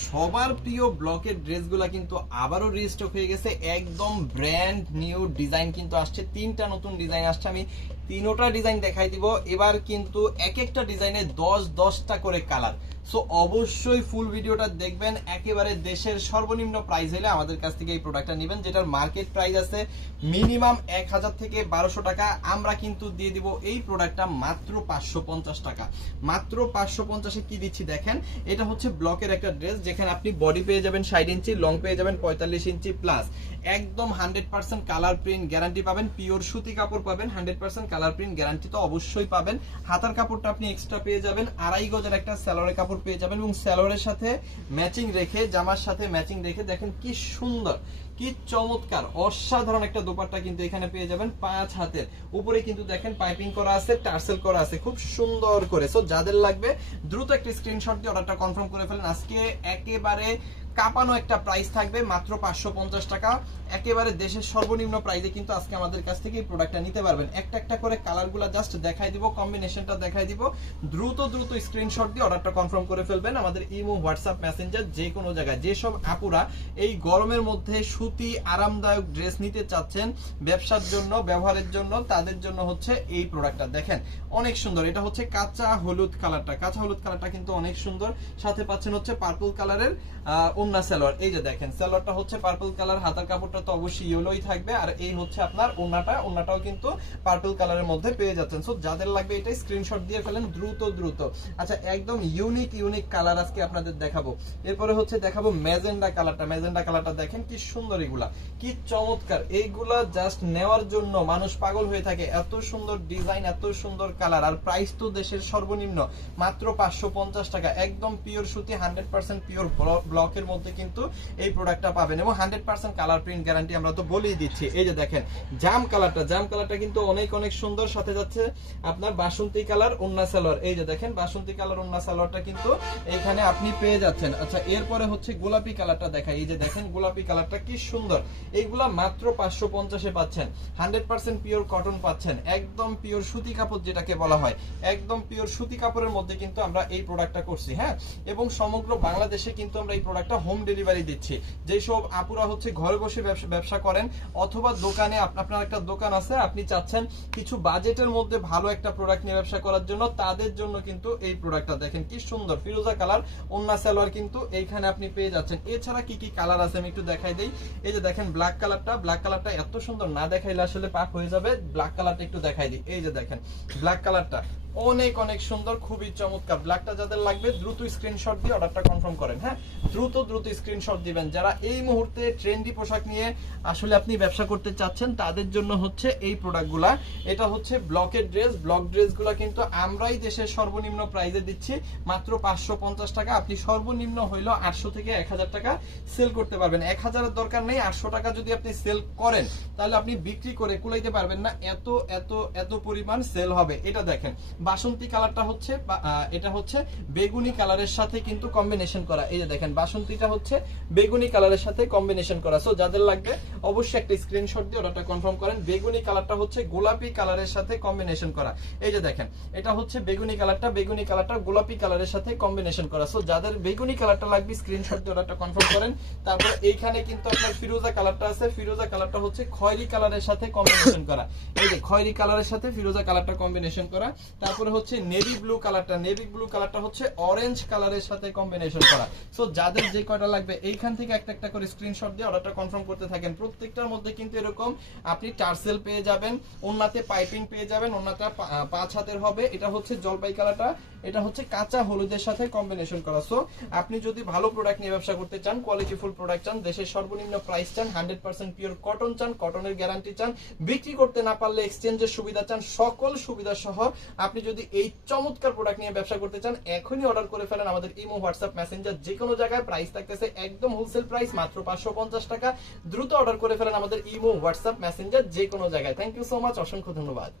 সবার প্রিয় ব্লকের ড্রেসগুলা কিন্তু আবারও রিস্টক হয়ে গেছে। একদম ব্র্যান্ড নিউ ডিজাইন কিন্তু আসছে, তিনটা নতুন ডিজাইন আসছে। আমি তিনোটা ডিজাইন দেখাই দিব। এবার কিন্তু এক একটা ডিজাইনে 10-10টা করে কালার। সো অবশ্যই ফুল ভিডিওটা দেখবেন। একেবারে দেশের সর্বনিম্ন প্রাইস হলে আমাদের কাছ থেকে এই প্রোডাক্টটা নেবেন, যেটার মার্কেট প্রাইস আছে মিনিমাম 1000 থেকে 1200 টাকা। আমরা কিন্তু দিয়ে দিব এই প্রোডাক্টটা মাত্র 550 টাকা। মাত্র 550-এ কি দিচ্ছি দেখেন। এটা হচ্ছে ব্লকের একটা ড্রেস, যেখানে আপনি বডি পেয়ে যাবেন 60 ইঞ্চি, লং পেয়ে যাবেন 45 ইঞ্চি প্লাস। একদম 100% কালার প্রিন্ট গ্যারান্টি পাবেন, পিওর সুতি কাপড় পাবেন, 100% কালার প্রিন্ট গ্যারান্টি তো অবশ্যই পাবেন। হাতার কাপড়টা আপনি এক্সট্রা পেয়ে যাবেন, 2.5 গজের একটা সালোয়ারের কাপড় পেয়ে যাবেন, এবং সালোয়ারের সাথে ম্যাচিং রেখে, জামার সাথে ম্যাচিং রেখে দেখেন কি সুন্দর, কি চমৎকার অসাধারণ একটা দোপাট্টা কিন্তু এখানে পেয়ে যাবেন 5 হাতের উপরে। কিন্তু দেখেন পাইপিং করা আছে, টার্সেল করা আছে খুব সুন্দর করে। সো যাদের লাগবে দ্রুত একটা স্ক্রিনশট দিয়ে অর্ডারটা কনফার্ম করে ফেলেন। আজকে একেবারে কাপানো একটা প্রাইস থাকবে, মাত্র 550 টাকা। একেবারে দেশের সর্বনিম্ন প্রাইসে কিন্তু আজকে আমাদের কাছ থেকে এই প্রোডাক্টটা নিতে পারবেন। একটা একটা করে কালারগুলো জাস্ট দেখাই দিব, কম্বিনেশনটা দেখাই দিব। দ্রুত স্ক্রিনশট দিয়ে অর্ডারটা কনফার্ম করে ফেলবেন। আমাদের ইমো, হোয়াটসঅ্যাপ, মেসেঞ্জার যে কোনো জায়গায়, যেসব আপুরা এই গরমের মধ্যে সুতি আরামদায়ক ড্রেস নিতে চাচ্ছেন ব্যবসার জন্য, ব্যবহারের জন্য, তাদের জন্য হচ্ছে এই প্রোডাক্টটা। দেখেন অনেক সুন্দর। এটা হচ্ছে কাঁচা হলুদ কালারটা, কাঁচা হলুদ কালারটা কিন্তু অনেক সুন্দর। সাথে পাচ্ছেন হচ্ছে পার্পল কালারের ওন্না সালোয়ার। এই যে দেখেন সালোয়ারটা হচ্ছে পার্পল কালার, হাতার কাপড়টা তো অবশ্যই ইয়েলোই থাকবে। আর এই হচ্ছে আপনার ওন্নাটাও কিন্তু পার্পল কালারের মধ্যে পেয়ে যাচ্ছেন। সো যাদের লাগবে এটাই স্ক্রিনশট দিয়ে ফেলেন দ্রুত। আচ্ছা, একদম ইউনিক কালার আজকে আপনাদের দেখাবো। এরপরে হচ্ছে দেখাবো ম্যাজেন্ডা কালারটা। ম্যাজেন্ডা কালারটা দেখেন কি সুন্দর, এগুলা কি চমৎকার। এইগুলা জাস্ট নেওয়ার জন্য মানুষ পাগল হয়ে থাকে। এত সুন্দর ডিজাইন, এত সুন্দর কালার, আর প্রাইস তো দেশের সর্বনিম্ন মাত্র 550 টাকা। একদম পিওর সুতি, 100% পিওর ব্লকের মধ্যে কিন্তু এই প্রোডাক্টটা পাবেন, এবং 100% কালার প্রিন্ট গ্যারান্টি আমরা তো বলেই দিচ্ছি। এই যে দেখেন জাম কালারটা কিন্তু অনেক সুন্দর। সাথে যাচ্ছে আপনার বাসন্তী কালার ওন্না সালোয়ার। এই যে দেখেন বাসন্তী কালার ওন্না সালোয়ারটা কিন্তু এখানে আপনি পেয়ে যাচ্ছেন। আচ্ছা, এরপরে হচ্ছে গোলাপি কালারটা দেখাই। এই যে দেখেন গোলাপি কালারটা কি সুন্দর। এইগুলা মাত্র 550-এ পাচ্ছেন। 100% পিওর কটন পাচ্ছেন, একদম পিওর সুতি কাপড় যেটাকে বলা হয়। একদম পিওর সুতি কাপড়ের মধ্যে কিন্তু আমরা এই প্রোডাক্টটা করছি, হ্যাঁ। এবং সমগ্র বাংলাদেশে কিন্তু আমরা এই প্রোডাক্টটা হোম ডেলিভারি দিচ্ছি। যেসব আপুরা হচ্ছে ঘরে বসে ব্যবসা করেন, অথবা দোকানে, আপনার একটা দোকান আছে, আপনি চাচ্ছেন কিছু বাজেটের মধ্যে ভালো একটা প্রোডাক্ট নিয়ে ব্যবসা করার জন্য, তাদের জন্য কিন্তু এই প্রোডাক্টটা দেখেন কি সুন্দর। ফিরোজা কালার ওন্না সালোয়ার কিন্তু এইখানে আপনি পেয়ে যাচ্ছেন। এছাড়া কি কালার আছে আমি একটু দেখাই দেই। এই যে দেখেন ব্ল্যাক কালারটা এত সুন্দর, না দেখাইলে আসলে পাক হয়ে যাবে। ব্ল্যাক কালারটা একটু দেখাই দিই। এই যে দেখেন ব্ল্যাক কালারটা অনেক সুন্দর, খুবই চমৎকার। ব্ল্যাকটা যাদের লাগবে দ্রুত স্ক্রিনশট দিয়ে অর্ডারটা কনফার্ম করেন, হ্যাঁ। দ্রুত স্ক্রিনশট দিবেন। যারা এই মুহূর্তে ট্রেন্ডি পোশাক নিয়ে আসলে আপনি ব্যবসা করতে চাচ্ছেন, তাদের জন্য হচ্ছে এই প্রোডাক্টগুলা। এটা হচ্ছে ব্লকের ড্রেস। ব্লক ড্রেসগুলা কিন্তু আমরাই দেশের সর্বনিম্ন প্রাইসে দিচ্ছি মাত্র 550 টাকা। আপনি সর্বনিম্ন হইলো 800 থেকে 1000 টাকা সেল করতে পারবেন। 1000-এর দরকার নেই, 800 টাকা যদি আপনি সেল করেন তাহলে আপনি বিক্রি করে কুলাইতে পারবেন না, এত পরিমাণ সেল হবে। এটা দেখেন বাসন্তী কালারটা হচ্ছে, এটা হচ্ছে বেগুনি কালারের সাথে কিন্তু কম্বিনেশন করা। এই যে দেখেন বাসন্তীটা হচ্ছে বেগুনি কালারের সাথে কম্বিনেশন করা। সো যাদের লাগবে অবশ্যই একটা স্ক্রিনশট দিয়ে অর্ডারটা কনফার্ম করেন। বেগুনি কালারটা হচ্ছে গোলাপি কালারের সাথে কম্বিনেশন করা। এই যে দেখেন এটা হচ্ছে বেগুনি কালারটা গোলাপি কালারের সাথে কম্বিনেশন করা। সো যাদের বেগুনি কালারটা লাগবে স্ক্রিনশট দিয়ে অর্ডারটা কনফার্ম করেন। তারপর এইখানে কিন্তু আপনার ফিরোজা কালারটা আছে। ফিরোজা কালারটা হচ্ছে খয়েরি কালারের সাথে কম্বিনেশন করা। এই যে খয়েরি কালারের সাথে ফিরোজা কালারটা কম্বিনেশন করা। তারপরে হচ্ছে নেভি ব্লু কালারটা হচ্ছে অরেঞ্জ কালারের সাথে কম্বিনেশন করা। সো যাদের যে কয়টা লাগবে এইখান থেকে একটা করে স্ক্রিনশট দিয়ে অর্ডারটা কনফার্ম করতে থাকেন। প্রত্যেকটার মধ্যে কিন্তু এরকম আপনি টার্সেল পেয়ে যাবেন, ওন্নাতে পাইপিং পেয়ে যাবেন, ওন্নাটা 5 হাতের হবে। এটা হচ্ছে জলপাই কালারটা, এটা হচ্ছে কাঁচা হলুদের সাথে কম্বিনেশন করা। সো আপনি যদি ভালো প্রোডাক্ট নিয়ে ব্যবসা করতে চান, কোয়ালিটিফুল প্রোডাক্ট চান, দেশের সর্বনিম্ন প্রাইস চান, 100% পিওর কটন চান, কটনের গ্যারান্টি চান, বিক্রি করতে না পারলে এক্সচেঞ্জের সুবিধা চান, সকল সুবিধা সহ আপনি যদি এই চমৎকার প্রোডাক্ট নিয়ে ব্যবসা করতে চান, এখনই অর্ডার করে ফেলেন। আমাদের ইমো, হোয়াটসঅ্যাপ, মেসেঞ্জার যে কোনো জায়গায় প্রাইস থাকতেছে একদম হোলসেল প্রাইস মাত্র 550 টাকা। দ্রুত অর্ডার করে ফেলেন আমাদের ইমো, হোয়াটসঅ্যাপ, মেসেঞ্জার যে কোনো জায়গায়। থ্যাংক ইউ সো মাচ, অসংখ্য ধন্যবাদ।